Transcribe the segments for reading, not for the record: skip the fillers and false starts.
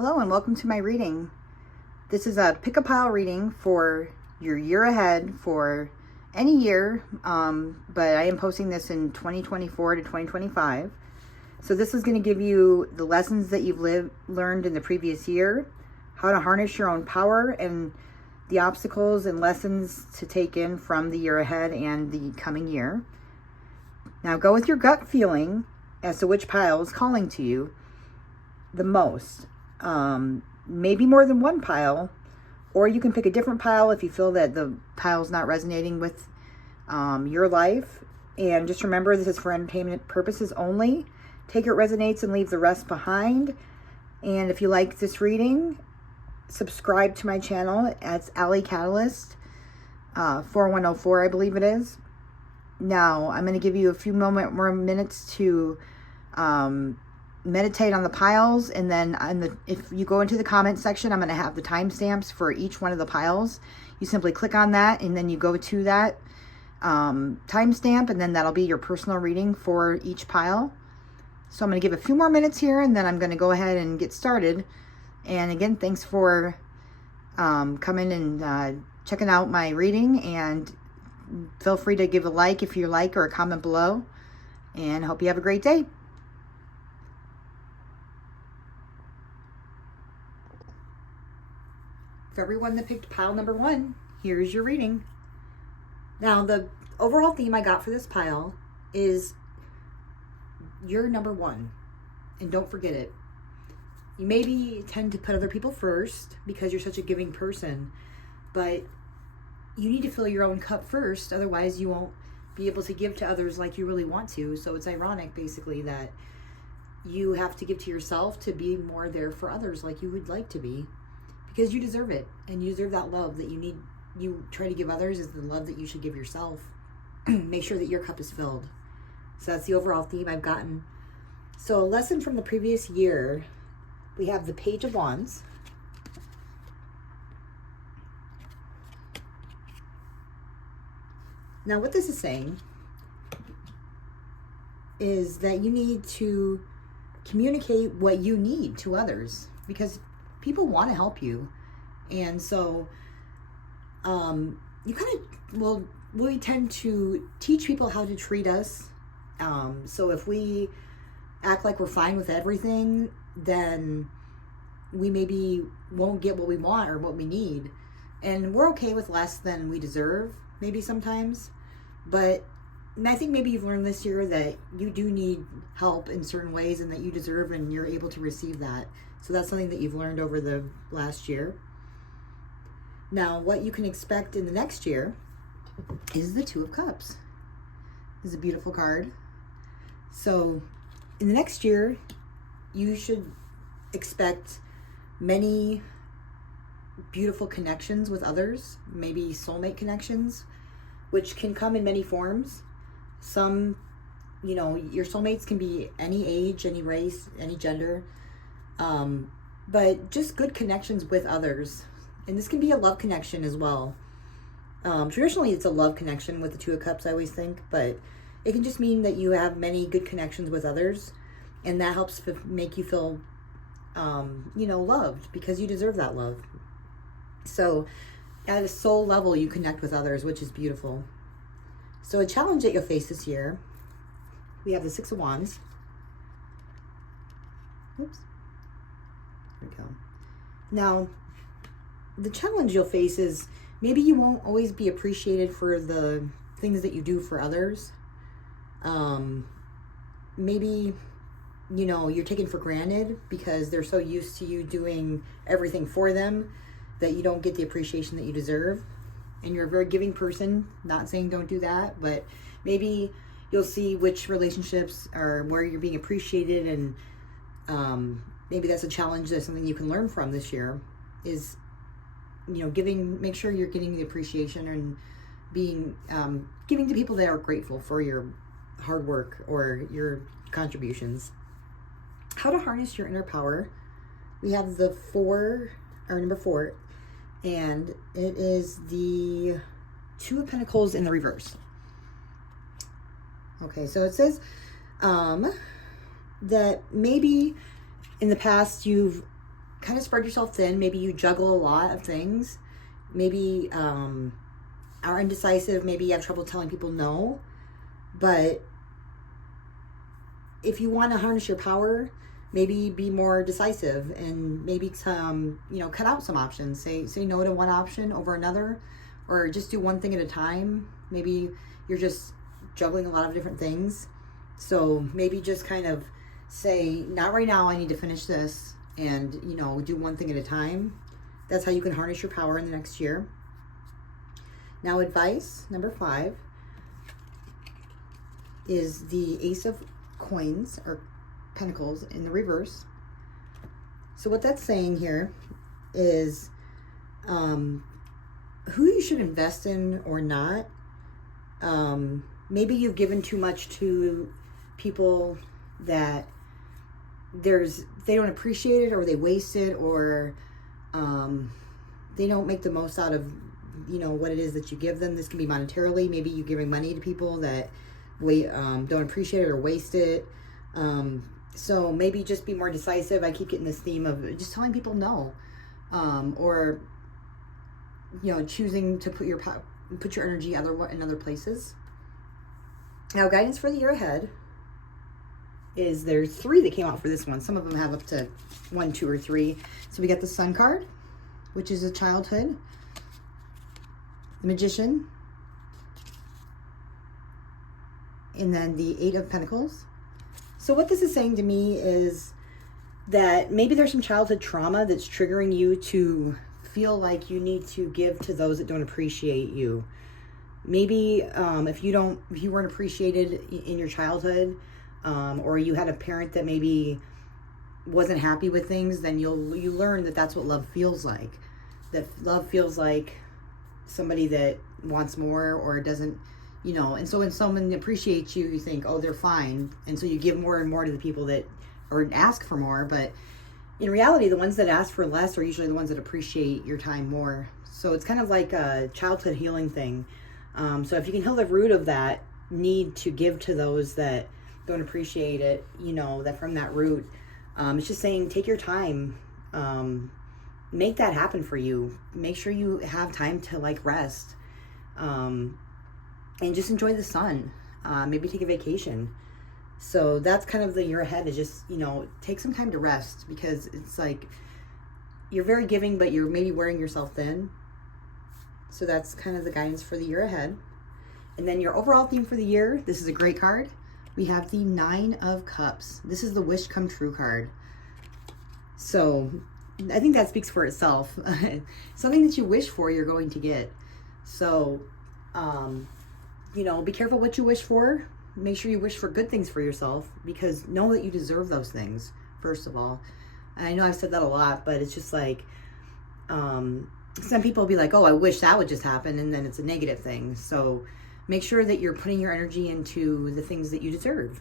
Hello and welcome to my reading. This is a pick a pile reading for your year ahead for any year, but I am posting this in 2024 to 2025. So this is going to give you the lessons that you've learned in the previous year, how to harness your own power, and the obstacles and lessons to take in from the year ahead and the coming year. Now go with your gut feeling as to which pile is calling to you the most. Maybe more than one pile, or you can pick a different pile if you feel that the pile's not resonating with your life. And just remember, this is for entertainment purposes only. Take it resonates and leave the rest behind. And if you like this reading, subscribe to my channel. It's Allie Catalyst 4104, I believe it is. Now I'm going to give you a few more minutes to meditate on the piles, and then if you go into the comment section, I'm going to have the timestamps for each one of the piles. You simply click on that, and then you go to that timestamp, and then that'll be your personal reading for each pile. So I'm going to give a few more minutes here, and then I'm going to go ahead and get started. And again, thanks for coming and checking out my reading, and feel free to give a like if you like, or a comment below, and hope you have a great day. For everyone that picked pile number 1, here's your reading. Now, the overall theme I got for this pile is you're number 1, and don't forget it. You maybe tend to put other people first because you're such a giving person, but you need to fill your own cup first, otherwise you won't be able to give to others like you really want to. So it's ironic, basically, that you have to give to yourself to be more there for others like you would like to be. Because you deserve it, and you deserve that love that you try to give others is the love that you should give yourself. Make sure that your cup is filled. So that's the overall theme I've gotten. So a lesson from the previous year, we have the Page of Wands. Now what this is saying is that you need to communicate what you need to others, because people want to help you. And so you kind of we tend to teach people how to treat us. So if we act like we're fine with everything, then we maybe won't get what we want or what we need. And we're okay with less than we deserve, maybe sometimes. But I think maybe you've learned this year that you do need help in certain ways, and that you deserve and you're able to receive that. So that's something that you've learned over the last year. Now, what you can expect in the next year is the Two of Cups. This is a beautiful card. So in the next year, you should expect many beautiful connections with others, maybe soulmate connections, which can come in many forms. Some, your soulmates can be any age, any race, any gender. But just good connections with others. And this can be a love connection as well. Traditionally, it's a love connection with the Two of Cups, I always think, but it can just mean that you have many good connections with others, and that helps make you feel, loved, because you deserve that love. So at a soul level, you connect with others, which is beautiful. So a challenge that you'll face this year, we have the Six of Wands. Oops. There we go. Now, the challenge you'll face is maybe you won't always be appreciated for the things that you do for others. Maybe, you're taken for granted because they're so used to you doing everything for them that you don't get the appreciation that you deserve. And you're a very giving person, not saying don't do that, but maybe you'll see which relationships are where you're being appreciated, and maybe that's a challenge. That's something you can learn from this year is, make sure you're getting the appreciation and being, giving to people that are grateful for your hard work or your contributions. How to harness your inner power. We have the number 4, and it is the Two of Pentacles in the reverse. Okay, so it says that maybe in the past you've kind of spread yourself thin. Maybe you juggle a lot of things. Maybe are indecisive. Maybe you have trouble telling people no. But if you want to harness your power, maybe be more decisive, and maybe cut out some options. Say no to one option over another, or just do one thing at a time. Maybe you're just juggling a lot of different things. So maybe just kind of say, not right now, I need to finish this, and do one thing at a time. That's how you can harness your power in the next year. Now, advice number 5 is the Ace of Coins or Pentacles in the reverse. So what that's saying here is who you should invest in or not. Maybe you've given too much to people that they don't appreciate it, or they waste it, or they don't make the most out of what it is that you give them. This can be monetarily. Maybe you're giving money to people that don't appreciate it or waste it. So maybe just be more decisive. I keep getting this theme of just telling people no, or choosing to put your energy in other places. Now, guidance for the year ahead is, there's 3 that came out for this one. Some of them have up to 1, 2, or 3. So we got the Sun card, which is a childhood, the Magician, and then the 8 of Pentacles. So what this is saying to me is that maybe there's some childhood trauma that's triggering you to feel like you need to give to those that don't appreciate you. Maybe if you weren't appreciated in your childhood, or you had a parent that maybe wasn't happy with things, then you learn that that's what love feels like. That love feels like somebody that wants more, or doesn't, and so when someone appreciates you, you think, oh, they're fine. And so you give more and more to the people that, or ask for more. But in reality, the ones that ask for less are usually the ones that appreciate your time more. So it's kind of like a childhood healing thing. So if you can heal the root of that need to give to those that don't appreciate it, that from that root, it's just saying, take your time, make that happen for you. Make sure you have time to rest, and just enjoy the sun. Maybe take a vacation. So that's kind of the year ahead, is just, take some time to rest, because it's like you're very giving, but you're maybe wearing yourself thin. So that's kind of the guidance for the year ahead. And then your overall theme for the year, this is a great card. We have the 9 of Cups. This is the wish come true card. So I think that speaks for itself. Something that you wish for, you're going to get. So, be careful what you wish for. Make sure you wish for good things for yourself, because know that you deserve those things, first of all. And I know I've said that a lot, but it's just like, some people will be like, oh, I wish that would just happen, and then it's a negative thing. So make sure that you're putting your energy into the things that you deserve.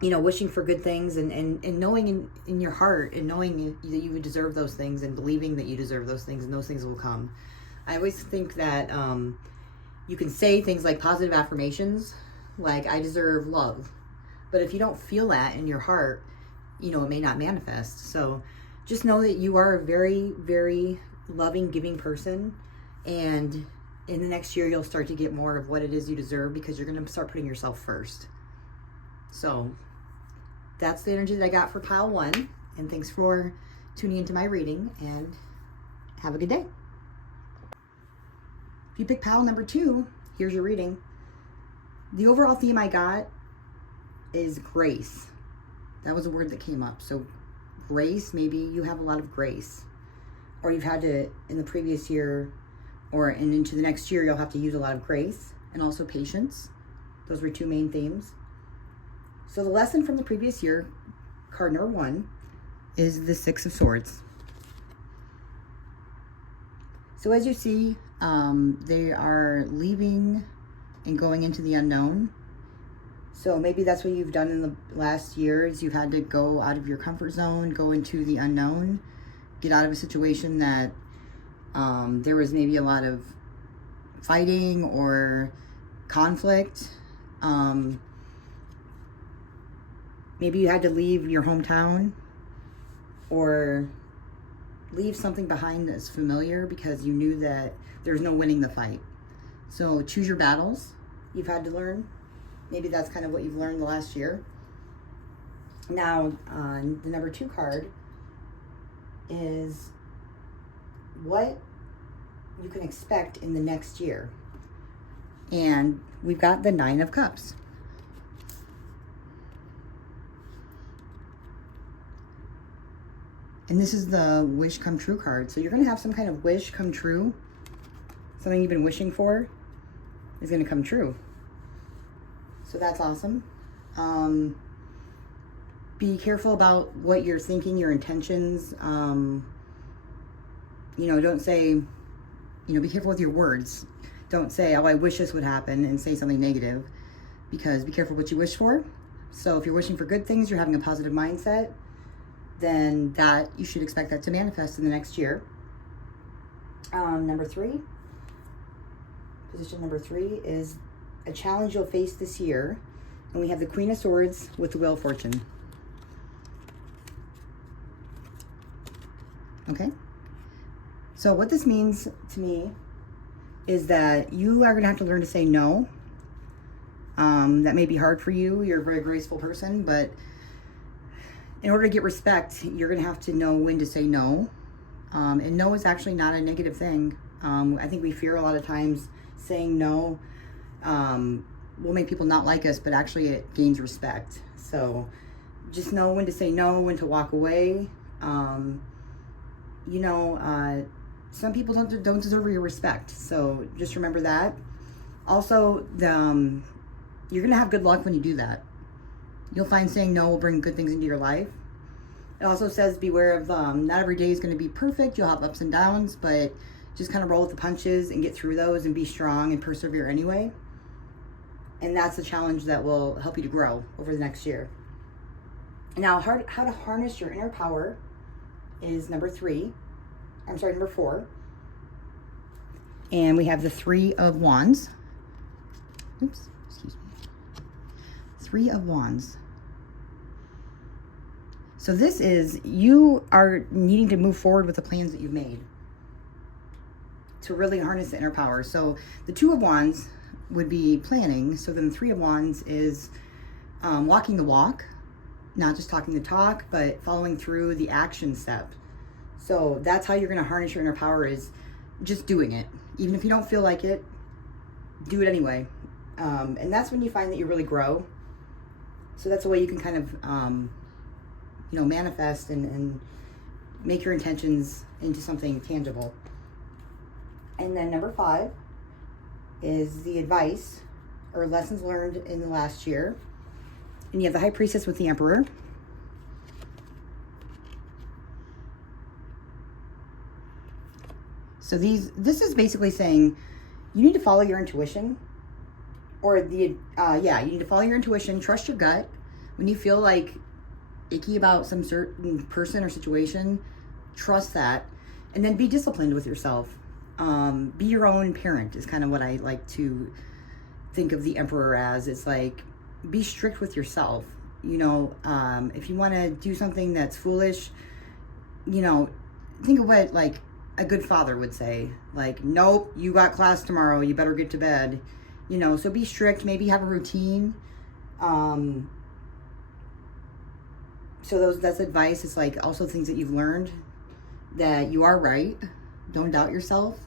Wishing for good things, and knowing in your heart, and knowing that you would deserve those things, and believing that you deserve those things, and those things will come. I always think that you can say things like positive affirmations, like, I deserve love. But if you don't feel that in your heart, it may not manifest. So just know that you are a very, very loving, giving person. And in the next year, you'll start to get more of what it is you deserve, because you're going to start putting yourself first. So that's the energy that I got for pile 1. And thanks for tuning into my reading, and have a good day. If you pick pile number 2, here's your reading. The overall theme I got is grace. That was a word that came up. So grace, maybe you have a lot of grace, or you've had to, in the previous year, and into the next year, you'll have to use a lot of grace, and also patience. Those were 2 main themes. So the lesson from the previous year, card number 1, is the 6 of Swords. So as you see, they are leaving and going into the unknown. So maybe that's what you've done in the last years. You've had to go out of your comfort zone, go into the unknown, get out of a situation that there was maybe a lot of fighting or conflict. Maybe you had to leave your hometown, or leave something behind that's familiar because you knew that there's no winning the fight. So choose your battles you've had to learn. Maybe that's kind of what you've learned the last year. Now, the number 2 card is what you can expect in the next year. And we've got the 9 of Cups. And this is the wish come true card. So you're going to have some kind of wish come true. Something you've been wishing for is going to come true. So that's awesome. Be careful about what you're thinking, your intentions. Don't say, be careful with your words. Don't say, oh, I wish this would happen, and say something negative, because be careful what you wish for. So if you're wishing for good things, you're having a positive mindset, then that you should expect that to manifest in the next year. Number 3, position number 3 is a challenge you'll face this year. And we have the Queen of Swords with the Wheel of Fortune. Okay? So what this means to me is that you are going to have to learn to say no. That may be hard for you. You're a very graceful person, but in order to get respect, you're going to have to know when to say no. And no is actually not a negative thing. I think we fear a lot of times saying no will make people not like us, but actually it gains respect. So just know when to say no, when to walk away. Some people don't deserve your respect. So just remember that. Also, you're going to have good luck when you do that. You'll find saying no will bring good things into your life. It also says beware of, not every day is going to be perfect. You'll have ups and downs, but just kind of roll with the punches and get through those and be strong and persevere anyway. And that's the challenge that will help you to grow over the next year. Now, how to harness your inner power is number 4. And we have the 3 of Wands. Oops, excuse me. 3 of Wands. So this is, you are needing to move forward with the plans that you've made to really harness the inner power. So the 2 of Wands would be planning. So then the 3 of Wands is walking the walk, not just talking the talk, but following through the action step. So that's how you're going to harness your inner power, is just doing it. Even if you don't feel like it, do it anyway. And that's when you find that you really grow. So that's a way you can kind of, manifest and make your intentions into something tangible. And then number 5 is the advice or lessons learned in the last year. And you have the High Priestess with the Emperor. So this is basically saying you need to follow your intuition, or you need to follow your intuition, trust your gut. When you feel like icky about some certain person or situation, trust that, and then be disciplined with yourself. Be your own parent is kind of what I like to think of the Emperor as. It's like, be strict with yourself. If you want to do something that's foolish, think of what like a good father would say, like, nope, you got class tomorrow, you better get to bed. So be strict, maybe have a routine. So that's advice. It's like also things that you've learned, that you are right. Don't doubt yourself.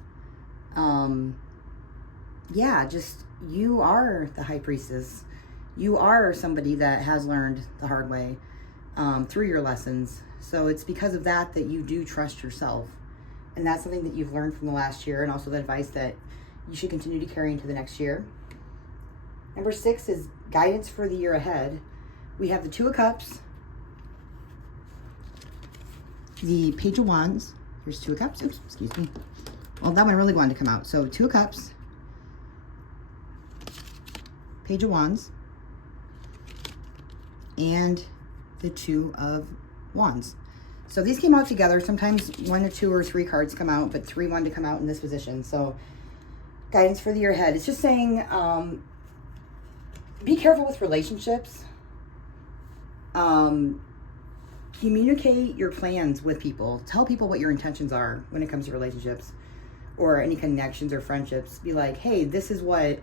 You are the High Priestess. You are somebody that has learned the hard way through your lessons. So it's because of that you do trust yourself. And that's something that you've learned from the last year, and also the advice that you should continue to carry into the next year. Number 6 is guidance for the year ahead. We have the 2 of Cups, the Page of Wands. Here's 2 of Cups. Oops, excuse me. Well, that one really wanted to come out. So 2 of Cups, Page of Wands, and the 2 of Wands. So these came out together. Sometimes 1 or 2 or 3 cards come out, but 3 wanted to come out in this position. So guidance for the year ahead. It's just saying, be careful with relationships. communicate your plans with people. Tell people what your intentions are when it comes to relationships or any connections or friendships. Be like, hey, this is what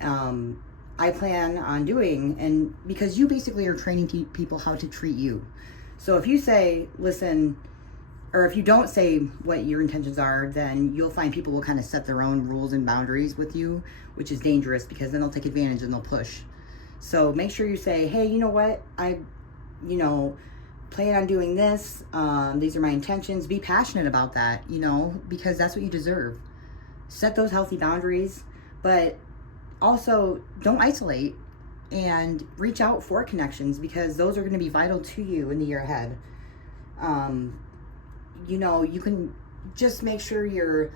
I plan on doing. And because you basically are training people how to treat you. So if you say, listen, or if you don't say what your intentions are, then you'll find people will kind of set their own rules and boundaries with you, which is dangerous because then they'll take advantage and they'll push. So make sure you say, hey, you know what? I plan on doing this. These are my intentions. Be passionate about that, because that's what you deserve. Set those healthy boundaries, but also don't isolate and reach out for connections because those are going to be vital to you in the year ahead. You can just make sure you're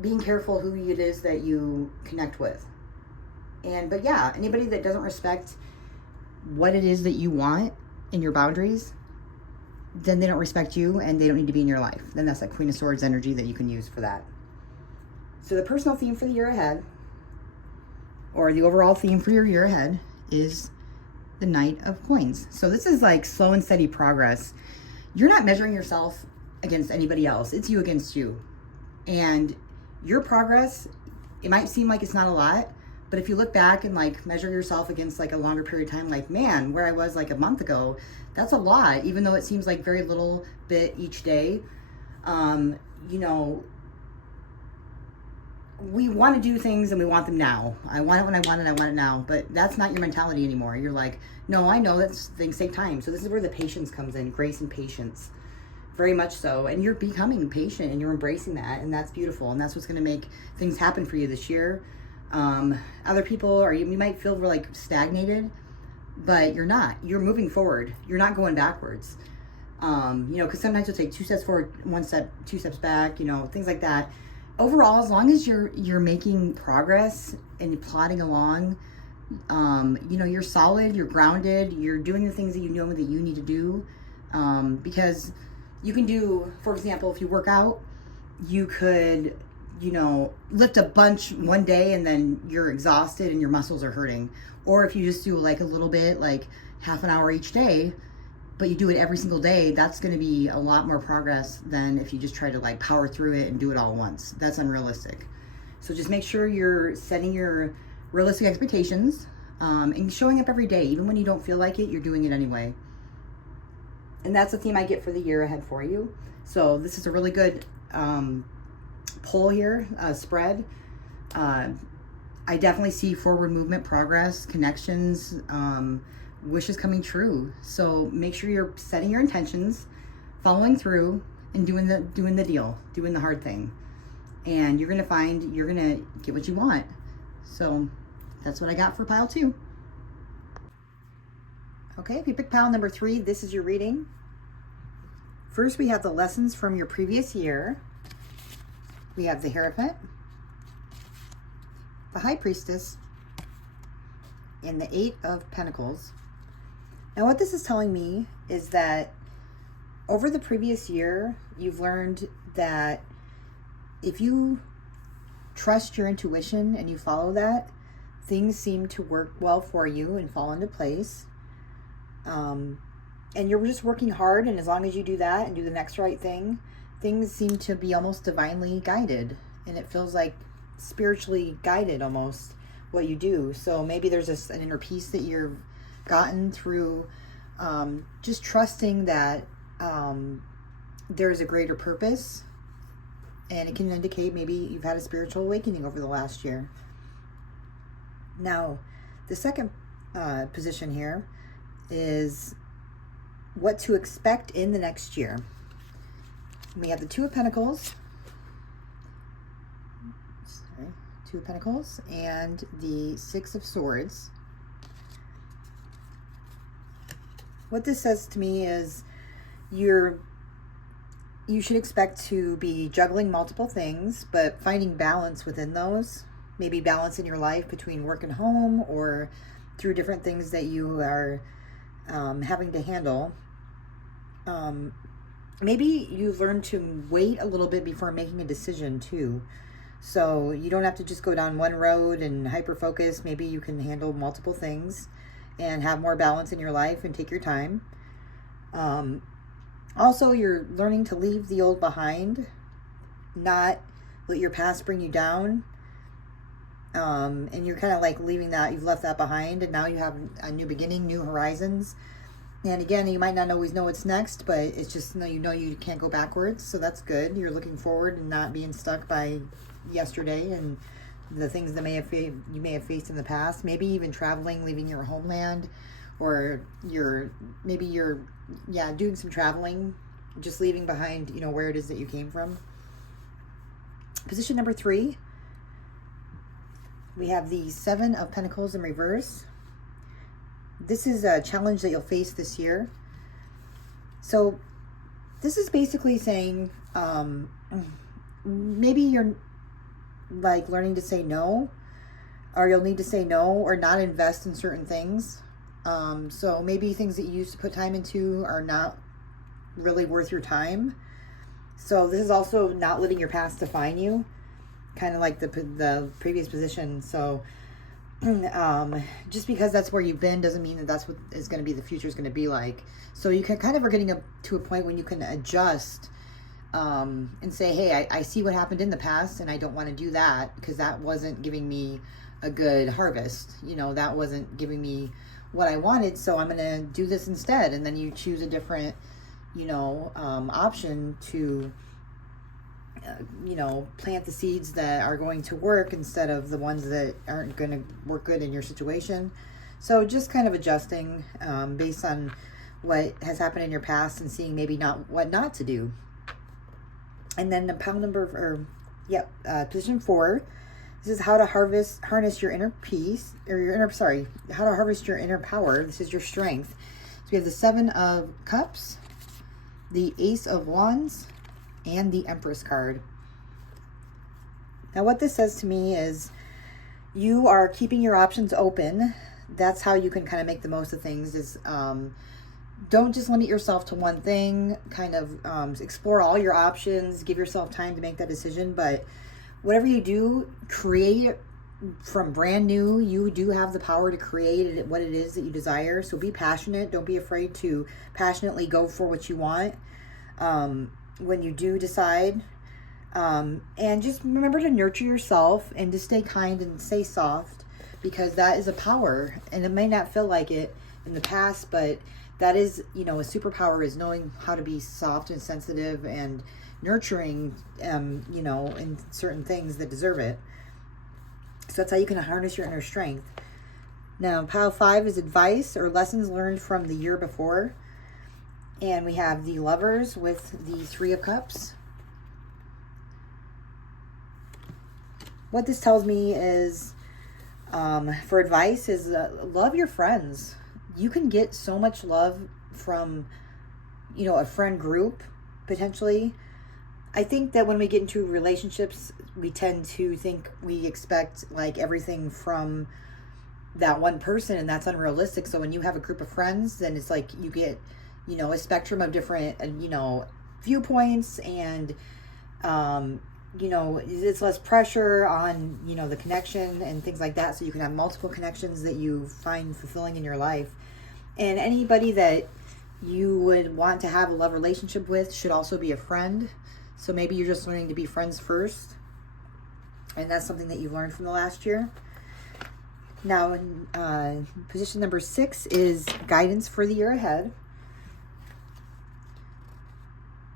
being careful who it is that you connect with. But yeah, anybody that doesn't respect what it is that you want in your boundaries, then they don't respect you and they don't need to be in your life. Then that's like Queen of Swords energy that you can use for that. So the personal theme for the year ahead, or the overall theme for your year ahead, is the Knight of Coins. So this is like slow and steady progress. You're not measuring yourself against anybody else. It's you against you. And your progress, it might seem like it's not a lot, but if you look back and like measure yourself against like a longer period of time, like, man, where I was like a month ago, that's a lot, even though it seems like very little bit each day. We want to do things and we want them now. I want it when I want it, I want it now. But that's not your mentality anymore. You're like, no, I know that things take time. So this is where the patience comes in, grace and patience. Very much so. And you're becoming patient and you're embracing that. And that's beautiful. And that's what's going to make things happen for you this year. Other people, or you might feel like stagnated, but you're not. You're moving forward. You're not going backwards. Because sometimes you'll take 2 steps forward, 1 step, 2 steps back, things like that. Overall, as long as you're making progress and plodding along, you're solid, you're grounded, you're doing the things that you know that you need to do. Because you can do, for example, if you work out, you could, lift a bunch one day and then you're exhausted and your muscles are hurting. Or if you just do like a little bit, like half an hour each day, but you do it every single day, that's going to be a lot more progress than if you just try to like power through it and do it all at once. That's unrealistic. So just make sure you're setting your realistic expectations and showing up every day. Even when you don't feel like it, you're doing it anyway. And that's the theme I get for the year ahead for you. So this is a really good pull here, spread. I definitely see forward movement, progress, connections, wishes coming true. So make sure you're setting your intentions, following through, and doing the deal, doing the hard thing. And you're gonna find you're gonna get what you want. So that's what I got for pile 2. Okay, if you pick pile number 3, this is your reading. First, we have the lessons from your previous year. We have the Hierophant, the High Priestess, and the 8 of Pentacles. Now, what this is telling me is that over the previous year, you've learned that if you trust your intuition and you follow that, things seem to work well for you and fall into place. And you're just working hard, and as long as you do that and do the next right thing, things seem to be almost divinely guided, and it feels like spiritually guided almost what you do. So maybe there's an inner peace that you've gotten through just trusting that there's a greater purpose, and it can indicate maybe you've had a spiritual awakening over the last year. Now, the second position here is what to expect in the next year. We have the 2 of Pentacles, and the 6 of Swords. What this says to me is you should expect to be juggling multiple things, but finding balance within those. Maybe balance in your life between work and home, or through different things that you are having to handle. Maybe you've learned to wait a little bit before making a decision too. So you don't have to just go down one road and hyper focus. Maybe you can handle multiple things and have more balance in your life and take your time. Also, you're learning to leave the old behind, not let your past bring you down. And you're kind of like leaving that, you've left that behind, and now you have a new beginning, new horizons. And again, you might not always know what's next, but it's just, you know you can't go backwards, so that's good. You're looking forward and not being stuck by yesterday and the things that you may have faced in the past. Maybe even traveling, leaving your homeland, or you're doing some traveling, just leaving behind, where it is that you came from. Position number 3, we have the 7 of Pentacles in reverse. This is a challenge that you'll face this year. So this is basically saying maybe you're like learning to say no, or you'll need to say no or not invest in certain things. So maybe things that you used to put time into are not really worth your time. So this is also not letting your past define you, kind of like the previous position. So just because that's where you've been doesn't mean that that's what is going to be the future is going to be like. So you can kind of are getting up to a point when you can adjust and say, hey, I see what happened in the past and I don't want to do that because that wasn't giving me a good harvest. That wasn't giving me what I wanted, so I'm going to do this instead. And then you choose a different, option to plant the seeds that are going to work instead of the ones that aren't going to work good in your situation. So just kind of adjusting based on what has happened in your past and seeing maybe what not to do. And then the position 4, this is how to harness your inner peace, or how to harvest your inner power. This is your strength. So we have the 7 of Cups, the Ace of Wands, and the Empress card. Now what this says to me is you are keeping your options open. That's how you can kind of make the most of things, is don't just limit yourself to one thing. Kind of explore all your options, give yourself time to make that decision. But whatever you do, create from brand new. You do have the power to create what it is that you desire. So be passionate. Don't be afraid to passionately go for what you want when you do decide. And just remember to nurture yourself and to stay kind and stay soft, because that is a power, and it may not feel like it in the past, but that is, a superpower, is knowing how to be soft and sensitive and nurturing, in certain things that deserve it. So that's how you can harness your inner strength. Now, pile 5 is advice or lessons learned from the year before. And we have the Lovers with the 3 of Cups. What this tells me is, for advice, is love your friends. You can get so much love from, a friend group, potentially. I think that when we get into relationships, we tend to think we expect like everything from that one person, and that's unrealistic. So when you have a group of friends, then it's like you get, a spectrum of different, viewpoints, and, it's less pressure on, the connection and things like that. So you can have multiple connections that you find fulfilling in your life. And anybody that you would want to have a love relationship with should also be a friend. So maybe you're just learning to be friends first, and that's something that you've learned from the last year. Now, in position number 6 is guidance for the year ahead.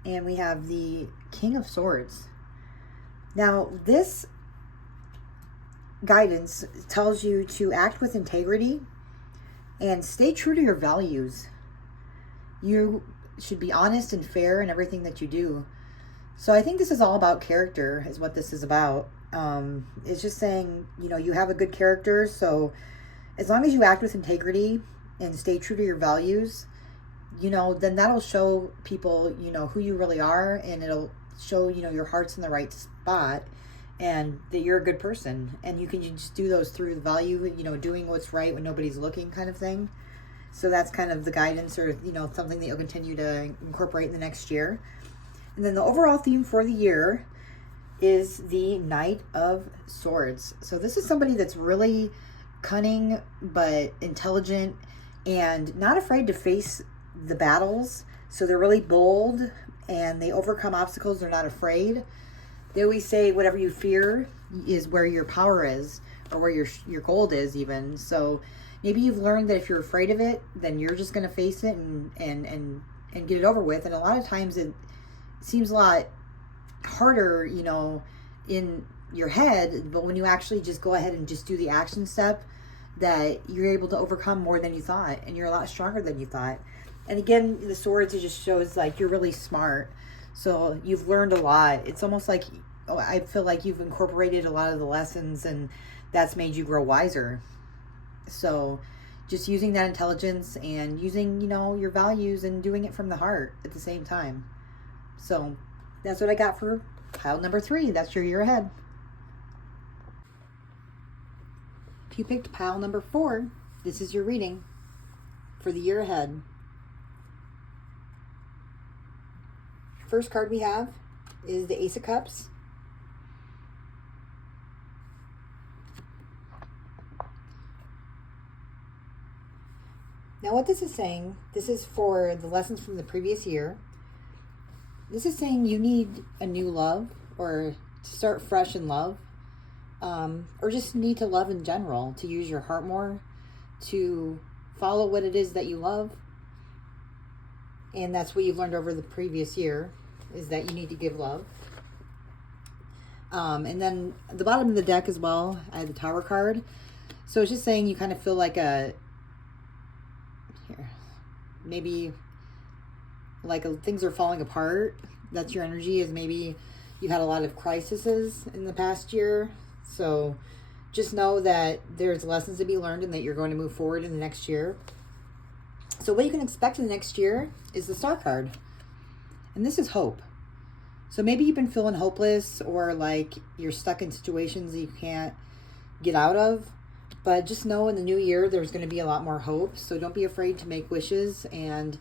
And we have the King of Swords. Now, this guidance tells you to act with integrity and stay true to your values. You should be honest and fair in everything that you do. So I think this is all about character, is what this is about. It's just saying, you have a good character. So as long as you act with integrity and stay true to your values, then that'll show people, who you really are, and it'll show, your heart's in the right spot and that you're a good person. And you can just do those through the value, doing what's right when nobody's looking, kind of thing. So that's kind of the guidance, or, something that you'll continue to incorporate in the next year. And then the overall theme for the year is the Knight of Swords. So this is somebody that's really cunning, but intelligent, and not afraid to face the battles. So they're really bold and they overcome obstacles. They're not afraid. They always say whatever you fear is where your power is, or where your gold is even. So maybe you've learned that if you're afraid of it, then you're just going to face it and get it over with. And a lot of times it seems a lot harder, in your head, but when you actually just go ahead and just do the action step, that you're able to overcome more than you thought, and you're a lot stronger than you thought. And again, the swords, it just shows like you're really smart. So you've learned a lot. It's almost like, I feel like you've incorporated a lot of the lessons, and that's made you grow wiser. So just using that intelligence and using, your values and doing it from the heart at the same time. So that's what I got for pile number 3. That's your year ahead. If you picked pile number 4, this is your reading for the year ahead. First card we have is the Ace of Cups. Now what this is saying, this is for the lessons from the previous year. This is saying you need a new love, or to start fresh in love, or just need to love in general, to use your heart more, to follow what it is that you love. And that's what you've learned over the previous year, is that you need to give love. And then at the bottom of the deck as well, I have the Tower card. So it's just saying you kind of feel like maybe like things are falling apart. That's your energy, is maybe you've had a lot of crises in the past year. So just know that there's lessons to be learned and that you're going to move forward in the next year. So what you can expect in the next year is the Star card. And this is hope. So maybe you've been feeling hopeless, or like you're stuck in situations that you can't get out of. But just know in the new year, there's going to be a lot more hope. So don't be afraid to make wishes and,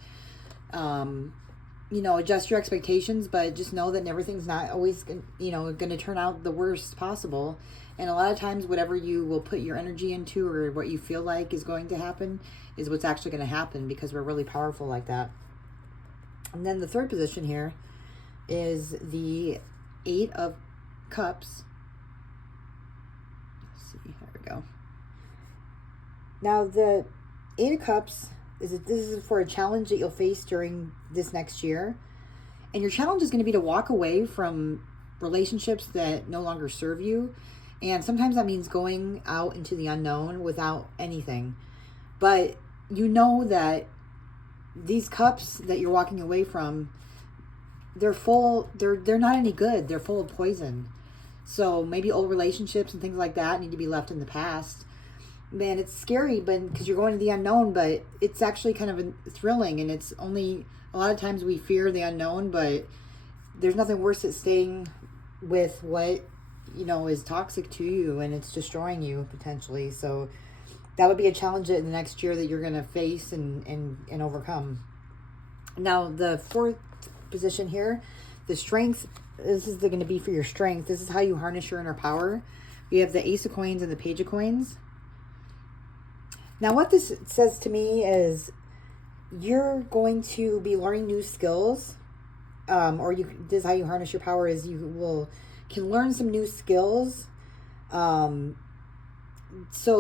adjust your expectations. But just know that everything's not always, going to turn out the worst possible. And a lot of times, whatever you will put your energy into, or what you feel like is going to happen, is what's actually going to happen, because we're really powerful like that. And then the third position here is the 8 of Cups. Let's see, there we go. Now, the 8 of Cups, this is for a challenge that you'll face during this next year. And your challenge is going to be to walk away from relationships that no longer serve you. And sometimes that means going out into the unknown without anything. But you know that these cups that you're walking away from, they're not any good. They're full of poison. So maybe old relationships and things like that need to be left in the past. Man, it's scary, but because you're going to the unknown, but it's actually kind of thrilling. And it's only, a lot of times we fear the unknown, but there's nothing worse than staying with what, is toxic to you, and it's destroying you potentially. So that would be a challenge in the next year that you're going to face and overcome. Now, the 4th position here, the Strength, this is going to be for your strength. This is how you harness your inner power. We have the Ace of Coins and the Page of Coins. Now, what this says to me is you're going to be learning new skills, this is how you harness your power, is you can learn some new skills, so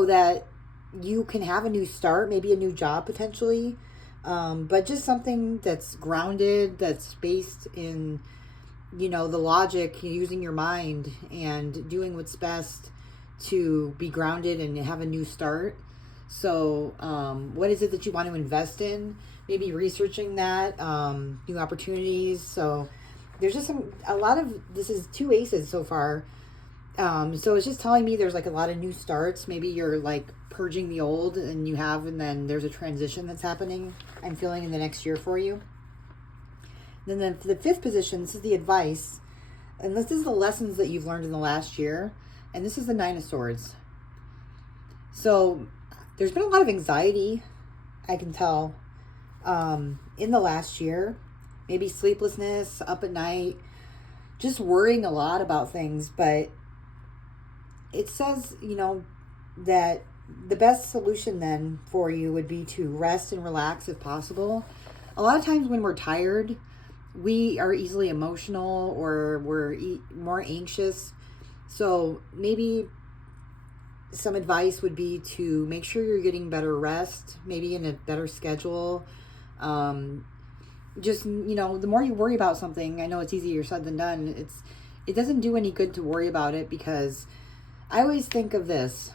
that you can have a new start, maybe a new job potentially, but just something that's grounded, that's based in, the logic, using your mind and doing what's best to be grounded and have a new start. So what is it that you want to invest in? Maybe researching that, new opportunities. So there's just this is 2 aces so far. So it's just telling me there's like a lot of new starts. Maybe you're like purging the old and then there's a transition that's happening, I'm feeling, in the next year for you. Then the 5th position, this is the advice. And this is the lessons that you've learned in the last year. And this is the 9 of Swords. So there's been a lot of anxiety, I can tell, in the last year. Maybe sleeplessness, up at night, just worrying a lot about things. But it says, that the best solution then for you would be to rest and relax if possible. a lot of times when we're tired, we are easily emotional or we're more anxious. So maybe some advice would be to make sure you're getting better rest, maybe in a better schedule. Just, the more you worry about something, I know it's easier said than done. It doesn't do any good to worry about it, because I always think of this.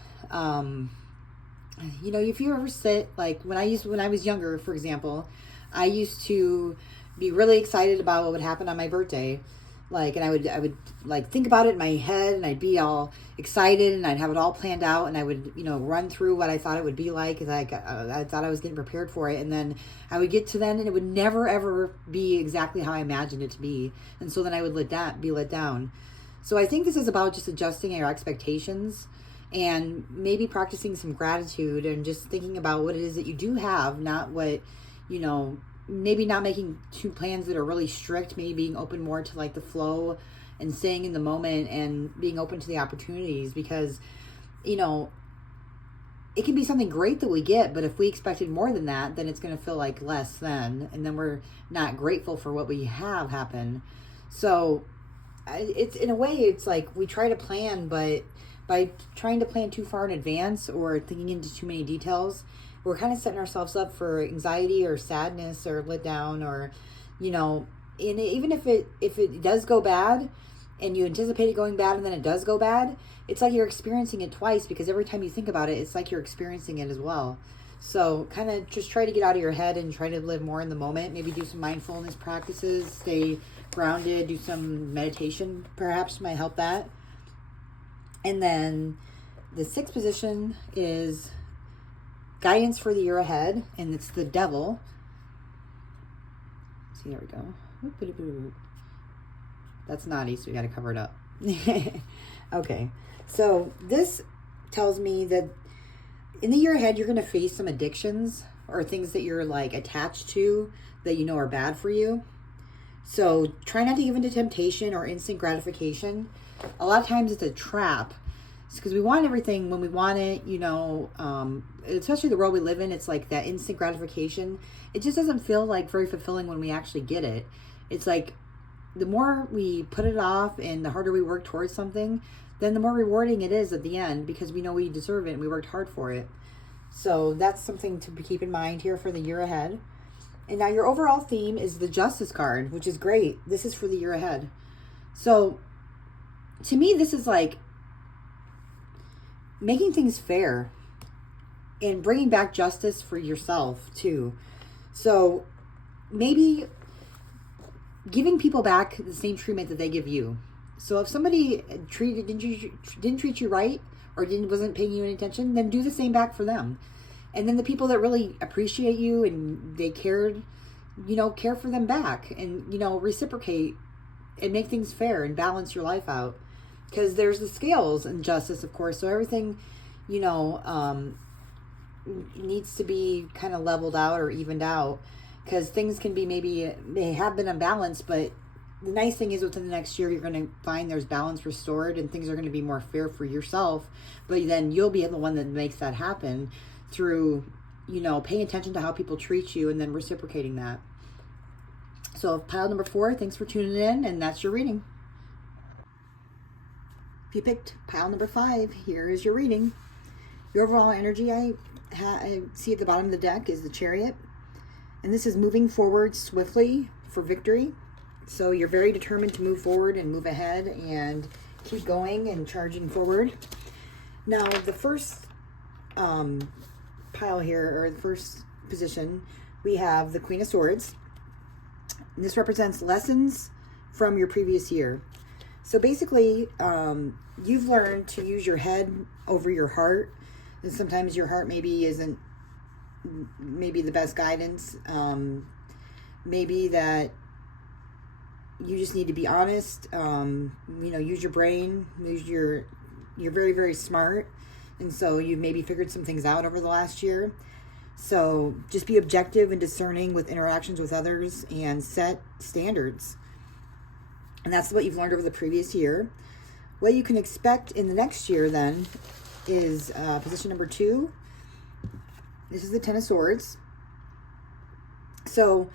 If you ever sit, like when I was younger, for example, I used to be really excited about what would happen on my birthday. And I would like think about it in my head, and I'd be all excited, and I'd have it all planned out, and I would, run through what I thought it would be like, because I thought I was getting prepared for it. And then I would get to then, and it would never, ever be exactly how I imagined it to be. And so then I would be let down. So I think this is about just adjusting our expectations and maybe practicing some gratitude and just thinking about what it is that you do have, not what, maybe not making two plans that are really strict, maybe being open more to like the flow and staying in the moment and being open to the opportunities, because, it can be something great that we get, but if we expected more than that, then it's going to feel like less than, and then we're not grateful for what we have happen. So it's, in a way, it's like we try to plan, but by trying to plan too far in advance or thinking into too many details, we're kind of setting ourselves up for anxiety or sadness or let down, or, and even if it does go bad and you anticipate it going bad and then it does go bad, it's like you're experiencing it twice, because every time you think about it, it's like you're experiencing it as well. So kind of just try to get out of your head and try to live more in the moment. Maybe do some mindfulness practices, stay grounded, do some meditation, perhaps might help that. And then the sixth position is guidance for the year ahead, and it's the devil. See, there we go. That's naughty, so we got to cover it up. Okay, so this tells me that in the year ahead, you're going to face some addictions or things that you're like attached to that you know are bad for you. So try not to give into temptation or instant gratification. A lot of times it's a trap. It's because we want everything when we want it, especially the world we live in. It's like that instant gratification. It just doesn't feel like very fulfilling when we actually get it. It's like the more we put it off and the harder we work towards something, then the more rewarding it is at the end, because we know we deserve it and we worked hard for it. So that's something to keep in mind here for the year ahead. And now your overall theme is the Justice card, which is great. This is for the year ahead. So to me, this is like making things fair and bringing back justice for yourself too. So maybe giving people back the same treatment that they give you. So if somebody didn't treat you right, or wasn't paying you any attention, then do the same back for them. And then the people that really appreciate you and they cared, care for them back, and reciprocate and make things fair and balance your life out. Because there's the scales in justice, of course. So everything, needs to be kind of leveled out or evened out. Because things can be they have been unbalanced, but the nice thing is within the next year, you're going to find there's balance restored and things are going to be more fair for yourself. But then you'll be the one that makes that happen through, paying attention to how people treat you and then reciprocating that. So pile number 4, thanks for tuning in, and that's your reading. If you picked pile number 5, here is your reading. Your overall energy I see at the bottom of the deck is the Chariot. And this is moving forward swiftly for victory. So you're very determined to move forward and move ahead and keep going and charging forward. Now, the first pile here, or the first position, we have the Queen of Swords. This represents lessons from your previous year. So basically, you've learned to use your head over your heart. And sometimes your heart maybe isn't the best guidance. Maybe that you just need to be honest. Use your brain. You're very, very smart. And so you maybe figured some things out over the last year. So just be objective and discerning with interactions with others and set standards. And that's what you've learned over the previous year. What you can expect in the next year then is position number 2. This is the Ten of Swords. So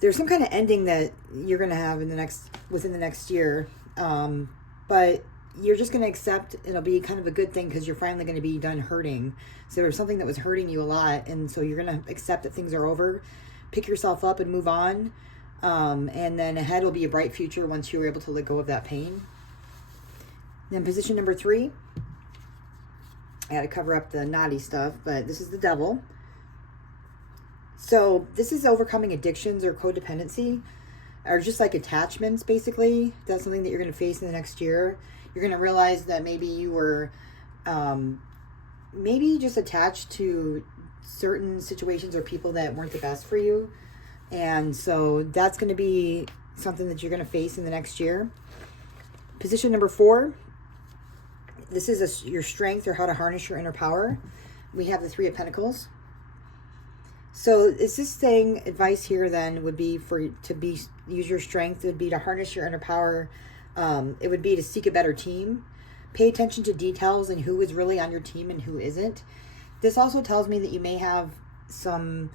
there's some kind of ending that you're going to have within the next year. But you're just going to accept it'll be kind of a good thing because you're finally going to be done hurting. So there's something that was hurting you a lot. And so you're going to accept that things are over, pick yourself up and move on. And then ahead will be a bright future once you're able to let go of that pain. Then position number 3. I had to cover up the naughty stuff, but this is the Devil. So this is overcoming addictions or codependency, or just like attachments, basically. That's something that you're going to face in the next year. You're going to realize that maybe you were maybe just attached to certain situations or people that weren't the best for you. And so that's going to be something that you're going to face in the next year. Position number 4. This is your strength, or how to harness your inner power. We have the 3 of Pentacles. So is this saying, advice here then would be use your strength. It would be to harness your inner power. It would be to seek a better team. Pay attention to details and who is really on your team and who isn't. This also tells me that you may have some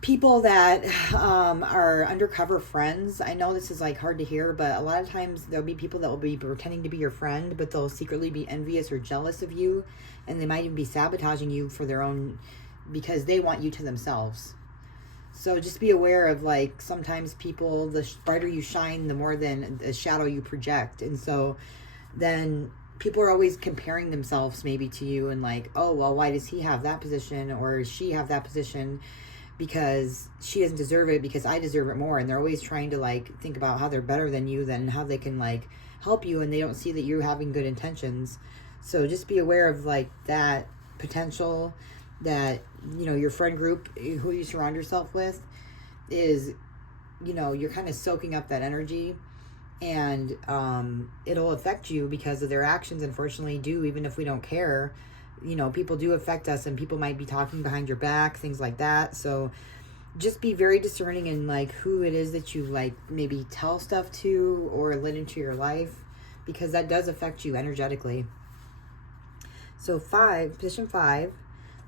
people that are undercover friends. I know this is like hard to hear, but a lot of times there'll be people that will be pretending to be your friend, but they'll secretly be envious or jealous of you, and they might even be sabotaging you for their own, because they want you to themselves. So just be aware of, like, sometimes people, the brighter you shine, the more than the shadow you project. And so then people are always comparing themselves maybe to you, and like, oh, well, why does he have that position or she have that position? Because she doesn't deserve it, because I deserve it more. And they're always trying to like think about how they're better than you, then how they can like help you, and they don't see that you're having good intentions. So just be aware of like that potential, that, you know, your friend group, who you surround yourself with, is, you know, you're kind of soaking up that energy, and it'll affect you because of their actions, unfortunately, do, even if we don't care. You know, people do affect us, and people might be talking behind your back, things like that. So just be very discerning in like who it is that you like maybe tell stuff to or let into your life, because that does affect you energetically. So position 5,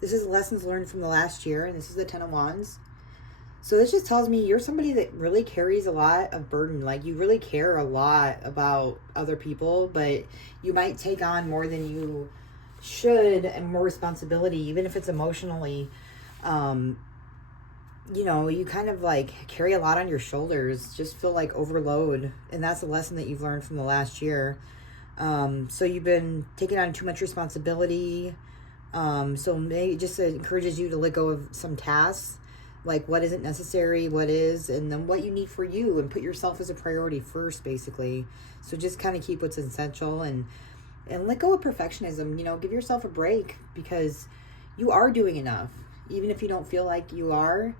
this is lessons learned from the last year, and this is the 10 of Wands. So this just tells me you're somebody that really carries a lot of burden. Like, you really care a lot about other people, but you might take on more than you should, and more responsibility, even if it's emotionally. You know, you kind of like carry a lot on your shoulders, just feel like overload. And that's a lesson that you've learned from the last year. So you've been taking on too much responsibility. So maybe it just encourages you to let go of some tasks, like what isn't necessary, what is, and then what you need for you, and put yourself as a priority first, basically. So just kind of keep what's essential, and let go of perfectionism. You know, give yourself a break, because you are doing enough. Even if you don't feel like you are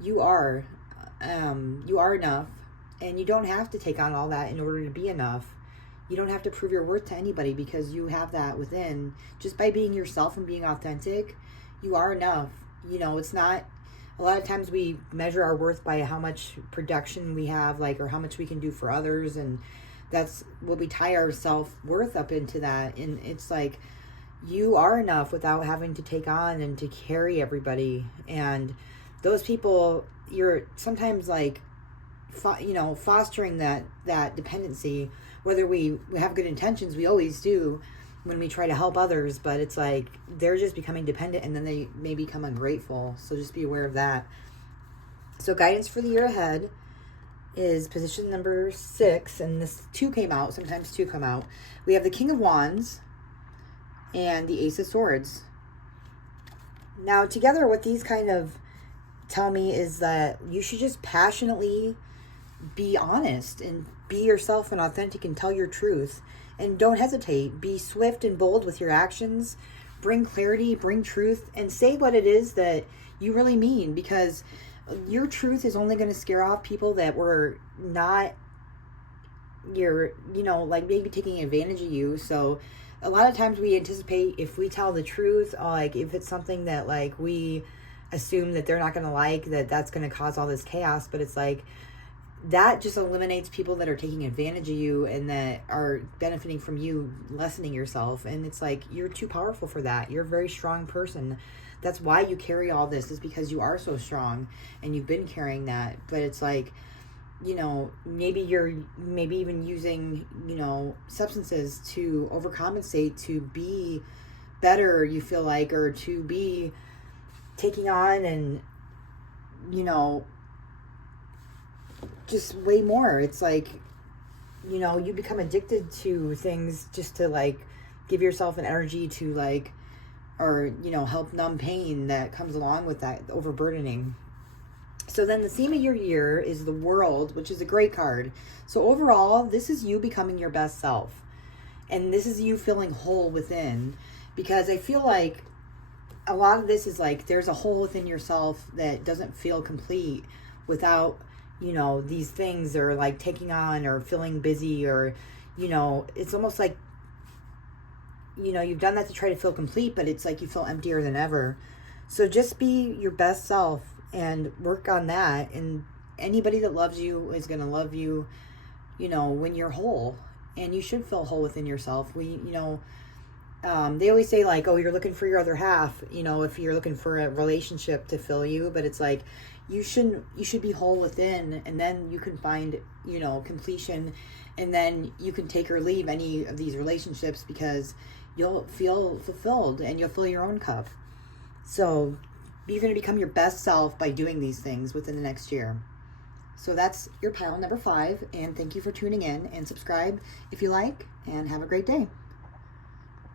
enough, and you don't have to take on all that in order to be enough. You don't have to prove your worth to anybody, because you have that within. Just by being yourself and being authentic, you are enough. You know, it's not, a lot of times we measure our worth by how much production we have, like, or how much we can do for others, and that's what we tie our self-worth up into that. And it's like, you are enough without having to take on and to carry everybody. And those people, you're sometimes like, you know, fostering that dependency. Whether we have good intentions, we always do when we try to help others, but it's like they're just becoming dependent, and then they may become ungrateful. So just be aware of that. So guidance for the year ahead is position number 6, and this 2 came out. Sometimes 2 come out. We have the King of Wands and the Ace of Swords. Now together, what these kind of tell me is that you should just passionately be honest and be yourself and authentic, and tell your truth, and don't hesitate. Be swift and bold with your actions. Bring clarity, bring truth, and say what it is that you really mean, because your truth is only going to scare off people that were not you know, like maybe taking advantage of you. So a lot of times we anticipate, if we tell the truth, like if it's something that like we assume that they're not going to like, that's going to cause all this chaos. But it's like, that just eliminates people that are taking advantage of you and that are benefiting from you lessening yourself. And it's like, you're too powerful for that. You're a very strong person. That's why you carry all this, is because you are so strong and you've been carrying that. But it's like, you know, maybe you're even using, you know, substances to overcompensate, to be better, you feel like, or to be taking on and, you know, just way more. It's like, you know, you become addicted to things just to like give yourself an energy to like, or, you know, help numb pain that comes along with that overburdening. So then the theme of your year is the World, which is a great card. So overall, this is you becoming your best self. And this is you feeling whole within. Because I feel like a lot of this is like, there's a hole within yourself that doesn't feel complete without, you know, these things, or like taking on or feeling busy, or, you know, it's almost like, you know, you've done that to try to feel complete, but it's like you feel emptier than ever. So just be your best self and work on that. And anybody that loves you is going to love you, you know, when you're whole. And you should feel whole within yourself. You know, they always say like, oh, you're looking for your other half, you know, if you're looking for a relationship to fill you. But it's like, you should be whole within, and then you can find, you know, completion, and then you can take or leave any of these relationships, because you'll feel fulfilled and you'll fill your own cup. So you're going to become your best self by doing these things within the next year. So that's your pile number 5, and thank you for tuning in, and subscribe if you like, and have a great day.